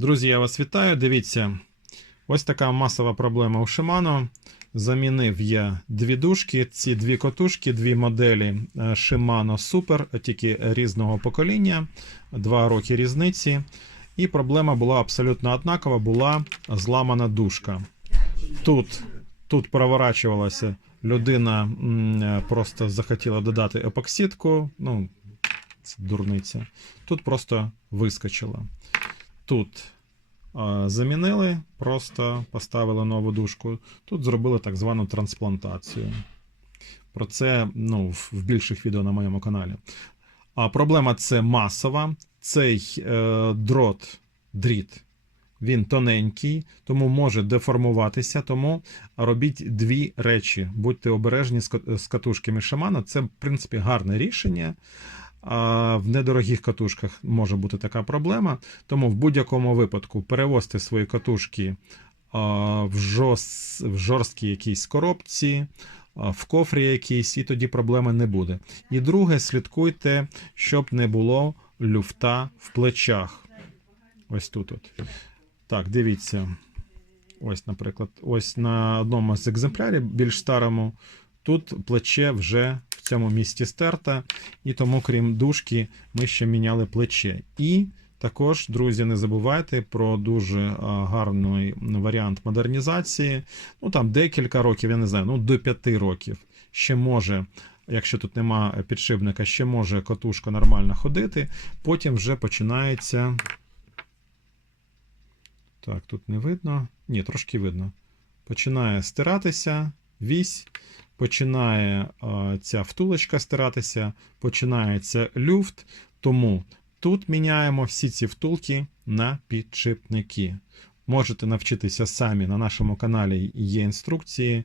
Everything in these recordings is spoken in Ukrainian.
Друзі, я вас вітаю. Дивіться, ось така масова проблема у Shimano. Замінив я дві дужки, ці дві котушки, дві моделі е, Shimano Super, тільки різного покоління, два роки різниці. І проблема була абсолютно однакова, була зламана дужка. Тут, тут проворачувалася людина, е, просто захотіла додати епоксидку. Ну, дурниця. Тут просто вискочила. Тут замінили, просто поставили нову дужку. Тут зробили так звану трансплантацію. Про це ну, в, більших відео на моєму каналі. А проблема це масова. Цей е, дрот, дріт, він тоненький, тому може деформуватися. Тому робіть дві речі. Будьте обережні з катушками шамана. Це, в принципі, гарне рішення. А в недорогих катушках може бути така проблема. Тому в будь-якому випадку перевозьте свої катушки в, жорст, в жорсткій якійсь коробці, в кофрі якійсь, і тоді проблеми не буде. І друге, слідкуйте, щоб не було люфта в плечах. Ось тут. От. Так, дивіться. Ось, наприклад, ось на одному з екземплярів, більш старому, тут плече вже в цьому місці стерте, і тому, крім дужки, ми ще міняли плече. І також, друзі, не забувайте про дуже гарний варіант модернізації. Ну там декілька років, я не знаю, ну до п'яти років. Ще може, якщо тут нема підшипника, ще може катушка нормально ходити. Потім вже починається. Так, тут не видно. Ні, трошки видно. Починає стиратися вісь, починає е, ця втулочка стиратися, починається люфт. Тому тут міняємо всі ці втулки на підшипники. Можете навчитися самі на нашому каналі є інструкції.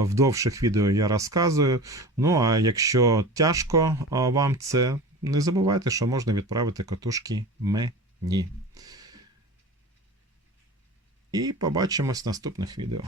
В довших відео я розказую. Ну а якщо тяжко вам це, не забувайте, що можна відправити катушки мені. І побачимось в наступних відео.